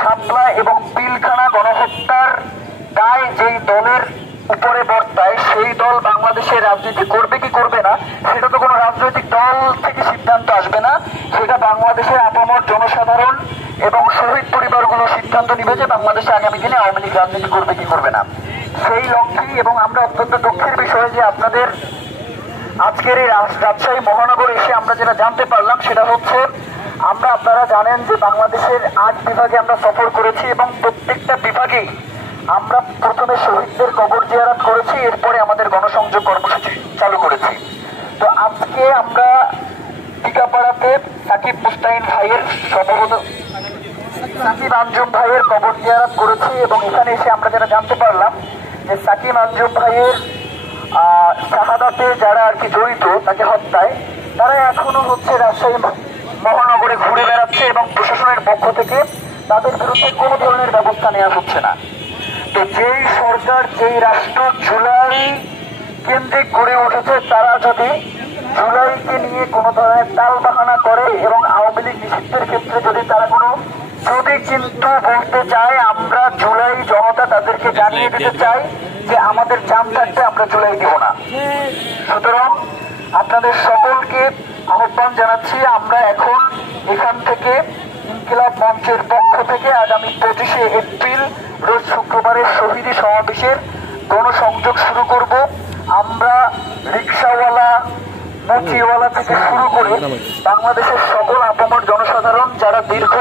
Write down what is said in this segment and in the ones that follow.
শাপলা এবং পিলখানা গণহত্যার দায় যেই দলের উপরে বর্তায়, সেই দল বাংলাদেশে রাজনীতি করবে কি করবে না সেটা তো কোনো রাজনৈতিক দল থেকে সিদ্ধান্ত আসবে না, সেটা বাংলাদেশের আপামর জনসাধারণ এবং শহীদ পরিবারগুলো সিদ্ধান্ত নিবে যে বাংলাদেশে আগামী দিনে আওয়ামী লীগ রাজনীতি করবে কি করবে না। সেই লক্ষ্যেই এবং আমরা অত্যন্ত দুঃখের বিষয় যে আপনাদের আজকের এই রাজশাহী মহানগরে এসে আমরা যেটা জানতে পারলাম সেটা হচ্ছে, আপনারা জানেন যে বাংলাদেশের 8 বিভাগে আমরা সফর করেছি এবং প্রত্যেকটা বিভাগেই আমরা প্রথমে শহীদদের কবর জিয়ারত করেছি, এরপরে আমাদের গণসংযোগ কর্মসূচি চালু করেছি। তো আজকে আমরা টিকাপাড়াতে সাকিব মুস্তাহিন ভাইয়ের সাকিব আঞ্জুম ভাইয়ের কবর জিয়ারত করেছি এবং এখানে এসে আমরা যেটা জানতে পারলাম যে সাকিব আঞ্জুম ভাইয়ের শাহাদাতে যারা আর কি জড়িত, তাকে হত্যায়, তারা এখনো হচ্ছে রাজশাহী মহানগরে ঘুরে বেড়াচ্ছে এবং প্রশাসনের পক্ষ থেকে তাদের বিরুদ্ধে কোনো ধরনের ব্যবস্থা নেওয়া হচ্ছে না। তো যেই সরকার, যেই রাষ্ট্র জুলাই কেন্দ্রিক গড়ে উঠেছে, তারা যদি জুলাইকে নিয়ে কোনো ধরনের তাল বাহানা করে এবং আওয়ামী লীগ নিষিদ্ধের ক্ষেত্রে যদি তারা কিন্তু বলতে চায়, আমরা জুলাই জনতা তাদেরকে জানিয়ে দিতে চাই যে আমাদের জান থাকতে আমরা জুলাই দিব না। সুতরাং আপনাদের সকলকে আহ্বান জানাচ্ছি, আমরা এখন এখান থেকে ইনকিলাব মঞ্চের পক্ষ থেকে আগামী 25শে এপ্রিল রোজ শুক্রবারের শহীদী সমাবেশের গণসংযোগ শুরু করব। আমরা রিক্সাওয়ালা, মুচিওয়ালা থেকে শুরু করে বাংলাদেশের সকল আপামর জনসাধারণ যারা দীর্ঘ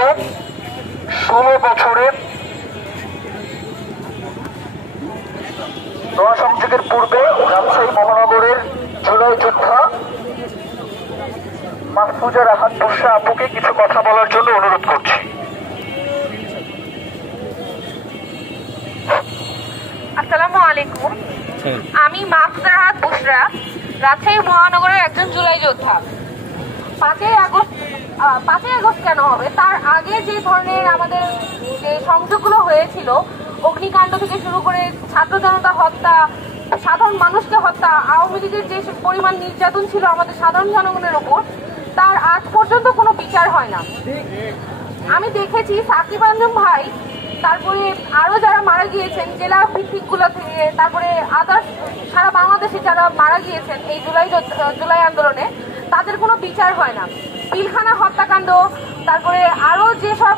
16 বছরের গণসংযোগের পূর্বে রাজশাহী মহানগরের জুলাই যোদ্ধা মাহফুজা রাহাত বুশরা আপুকে কিছু কথা বলার জন্য অনুরোধ করছি। আসসালামু আলাইকুম, আমি মাহফুজা রাহাত বুশরা, রাজশাহী মহানগরের একজন জুলাই যোদ্ধা। 5ই আগস্ট কেন হবে, তার আগে যে ধরনের আমাদের যে সংযোগগুলো হয়েছিল, অগ্নিকাণ্ড থেকে শুরু করে ছাত্র জনতা হত্যা, সাধারণ মানুষকে হত্যা, আওয়ামী লীগের যে পরিমাণ নির্যাতন ছিল আমাদের সাধারণ জনগণের উপর, তার আজ পর্যন্ত কোনো বিচার হয় না। আমি দেখেছি সাকিব আঞ্জুম ভাই, তারপরে আরো যারা মারা গিয়েছেন জেলা ভিত্তিকগুলো থেকে, তারপরে আদার্স সারা বাংলাদেশে যারা মারা গিয়েছেন এই জুলাই আন্দোলনে, তাদের কোনো বিচার হয় না। পিলখানা হত্যাকাণ্ড, তারপরে আরো যেসব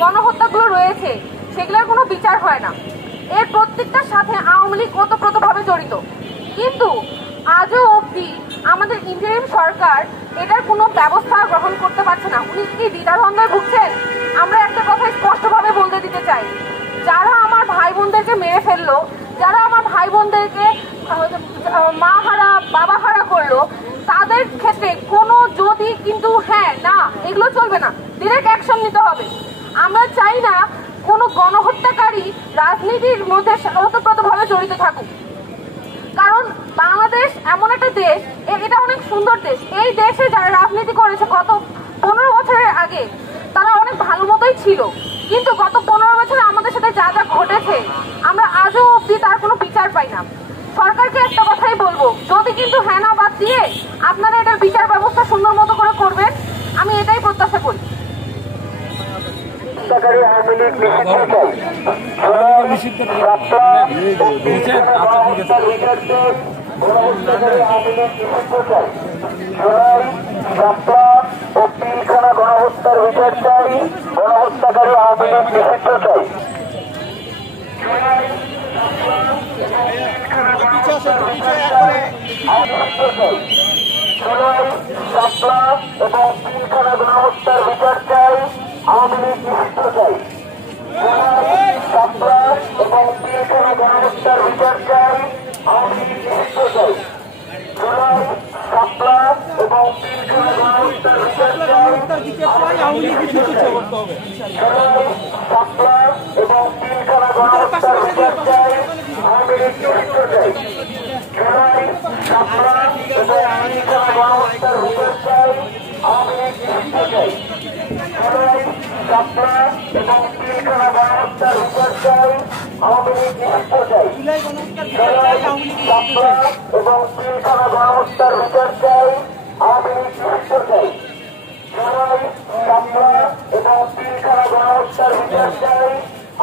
গণহত্যাগুলো রয়েছে সেগুলোর কোনো বিচার হয় না। এর প্রত্যেকটার সাথে আওয়ামী লীগ ওতপ্রোতভাবে জড়িত, কিন্তু আজও অবধি আমাদের ইন্টারিম সরকার এটার কোনো ব্যবস্থা গ্রহণ করতে পারছে না। উনি কি দ্বিধাদ্বন্দ্বে ভুগছেন? আমরা একটা কথা স্পষ্টভাবে বলতে দিতে চাই, যারা আমার ভাই বোনদেরকে মেরে ফেললো, যারা আমার ভাই বোনদেরকে মা হারা বাবা হারা করলো, তাদের ক্ষেত্রে কোনো যদি কিন্তু হ্যাঁ না এগুলো চলবে না, ডিরেক্ট অ্যাকশন নিতে হবে। আমরা চাই না কোনো গণহত্যাকারী রাজনীতির মধ্যে ওতপ্রোতভাবে জড়িত থাকুক, কারণ বাংলাদেশ এমন একটা দেশ, এটা অনেক সুন্দর দেশ। এই দেশে যারা রাজনীতি করেছে গত 15 বছরের আগে, তারা অনেক ভালো মতোই ছিল, কিন্তু গত 15 বছরে আমাদের সাথে যা যা ঘটেছে আমরা আজও অবধি তার কোনো বিচার পাই না। সরকারকে একটা কথাই বলবো, যদি কিন্তু হ্যাঁ না বাদ দিয়ে আপনারা এটার বিচার ব্যবস্থা সুন্দর মতো করে করবেন, আমি এটাই প্রত্যাশা করি। ও পিলখানা গণহত্যার বিচার চাই, গণহত্যাকারী আওয়ামী লীগ নিষিদ্ধ চাই। শাপলা এবং পিলখানা গণহত্যার বিচার চাই, আওয়ামী লীগ নিষিদ্ধ চাই। শাপলা এবং পিলখানা গণহত্যার বিচার চাই, আওয়ামী লীগ নিষিদ্ধ চাই। শাপলা এবং পিলখানা গণহত্যার বিচার চাই, আওয়ামী লীগ নিষিদ্ধ চাই। শাপলা এবং পিলখানা গণহত্যার বিচার চাই, আওয়ামী লীগ নিষিদ্ধ চাই। শাপলা এবং পিলখানা গণহত্যার বিচার চাই, আওয়ামী লীগ নিষিদ্ধ চাই। শাপলা এবং পিলখানা গণহত্যার বিচার চাই, আওয়ামী লীগ নিষিদ্ধ চাই। শাপলা এবং পিলখানা গণহত্যার বিচার চাই, আওয়ামী লীগ নিষিদ্ধ চাই। শাপলা এবং পিলখানা গণহত্যার বিচার চাই,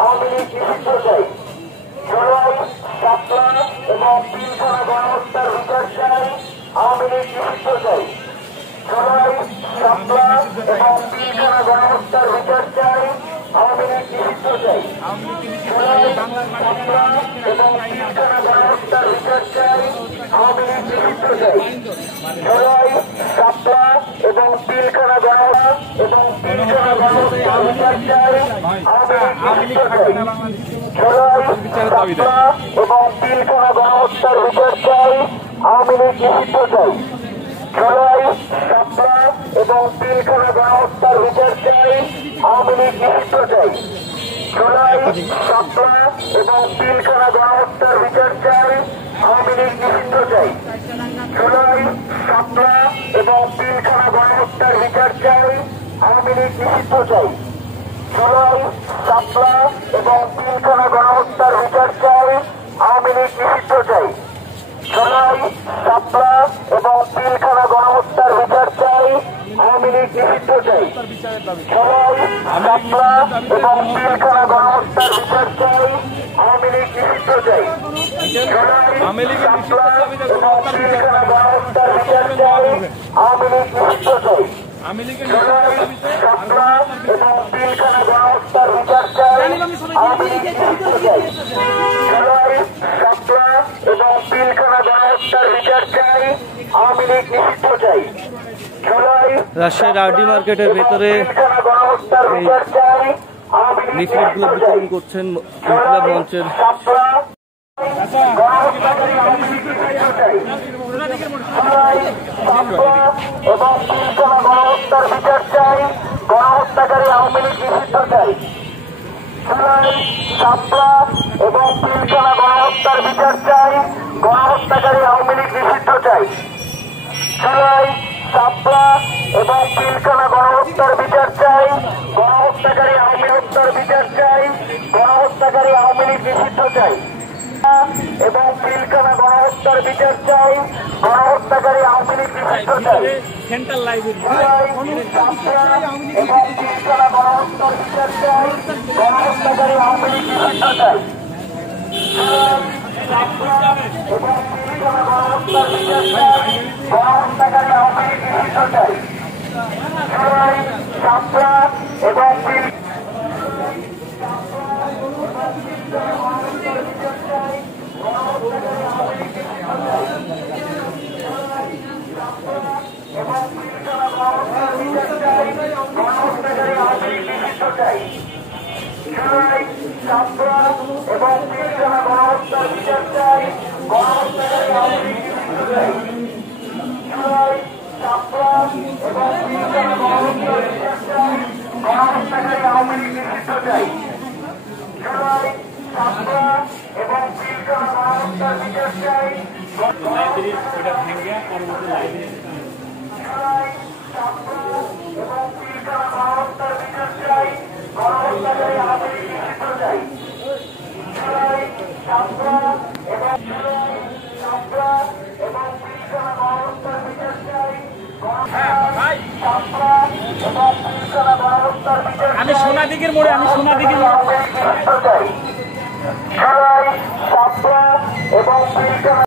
আওয়ামী লীগ নিষিদ্ধ চাই। জুলাই শাপলা এবং পিলখানা গণহত্যার বিচার চাই, আওয়ামী লীগ নিষিদ্ধ চাই। জুলাই শাপলা এবং পিলখানা গণহত্যার বিচার চাই, আওয়ামী লীগ নিষিদ্ধ চাই। জুলাই শাপলা এবং পিলখানা গণহত্যার বিচার চাই, আওয়ামী লীগ নিষিদ্ধ চাই। জুলাই শাপলা এবং পিলখানা গণহত্যা এবং পিলখানা গণহত্যার বিচার চাই, আওয়ামী লীগ নিষিদ্ধ চাই। জুলাই শাপলা এবং পিলখানা গণহত্যার বিচার চাই, আওয়ামী লীগ নিষিদ্ধ চাই। জুলাই শাপলা এবং পিলখানা গণহত্যার বিচার চাই, আওয়ামী লীগ নিষিদ্ধ চাই। জুলাই শাপলা এবং পিলখানা গণহত্যার বিচার চাই, আওয়ামী লীগ নিষিদ্ধ চাই। জুলাই শাপলা এবং পিলখানা গণহত্যার বিচার চাই, আওয়ামী লীগ নিষিদ্ধ চাই। জুলাই শাপলা এবং পিলখানা গণহত্যার বিচার চাই, আওয়ামী লীগ নিষিদ্ধ চাই। জুলাই শাপলা এবং পিলখানা গণহত্যার বিচার চাই, আওয়ামী লীগ নিষিদ্ধ চাই। জুলাই শাপলা এবং পিলখানা গণহত্যার বিচার চাই, আওয়ামী লীগ নিষিদ্ধ চাই। জুলাই শাপলা এবং পিলখানা গণহত্যার বিচার চাই, আওয়ামী লীগ নিষিদ্ধ চাই। জুলাই শাপলা এবং পিলখানা গণহত্যার বিচার চাই, আওয়ামী লীগ নিষিদ্ধ চাই। জুলাই শাপলা এবং পিলখানা গণহত্যার বিচার চাই, আওয়ামী লীগ নিষিদ্ধ চাই। জুলাই রাজশাহীর আরডি মার্কেটের ভেতরে লিফলেটগুলো বিতরণ করছেন ইনকিলাব মঞ্চের এবং পিলখানা গণহত্যার বিচার চাই, গণহত্যাকারী আওয়ামী লীগ নিষিদ্ধ চাই। জুলাই শাপলা এবং পিলখানা গণহত্যার বিচার চাই, গণহত্যাকারী আওয়ামী লীগ নিষিদ্ধ চাই। জুলাই শাপলা এবং পিলখানা গণহত্যার বিচার চাই, গণহত্যাকারী আওয়ামী হত্যার বিচার চাই, গণহত্যাকারী আওয়ামী লীগ নিষিদ্ধ চাই। এবং পিলখানা গণহত্যার বিচার চাই, গণহত্যাকারী আওয়ামী লীগ নিষিদ্ধ চাই। সেন্ট্রাল লাইব্রেরি জুলাই শাপলা এবং পিলখানা গণহত্যার বিচার চাই, গণহত্যাকারী আওয়ামী লীগ নিষিদ্ধ চাই। জুলাই শাপলা এবং পিলখানা গণহত্যার বিচার চাই, গণহত্যাকারী আওয়ামী লীগ নিষিদ্ধ চাই। জুলাই শাপলা এবং জুলাই শাপলা এবং পিলখানা গণহত্যার বিচার চাই, গণহত্যাকারী আওয়ামী লীগ নিষিদ্ধ চাই। জুলাই শাপলা এবং পিলখানা গণহত্যার বিচার চাই, গণহত্যাকারী আওয়ামী লীগ নিষিদ্ধ চাই। জুলাই শাপলা এবং পিলখানা গণহত্যার বিচার চাই, জুলাই শাপলা এবং পিলখানা গণহত্যার বিচার চাই, গণহত্যাকারী আওয়ামী লীগ নিষিদ্ধ চাই। জুলাই শাপলা এবং শাপলা এবং পিলখানা গণহত্যার বিচার চাই, শাপলা এবং পিলখানা গণহত্যার বিচার চাই। আমি সোনাদিঘির মোড়ে জুলাই শাপলা এবং পিলখানা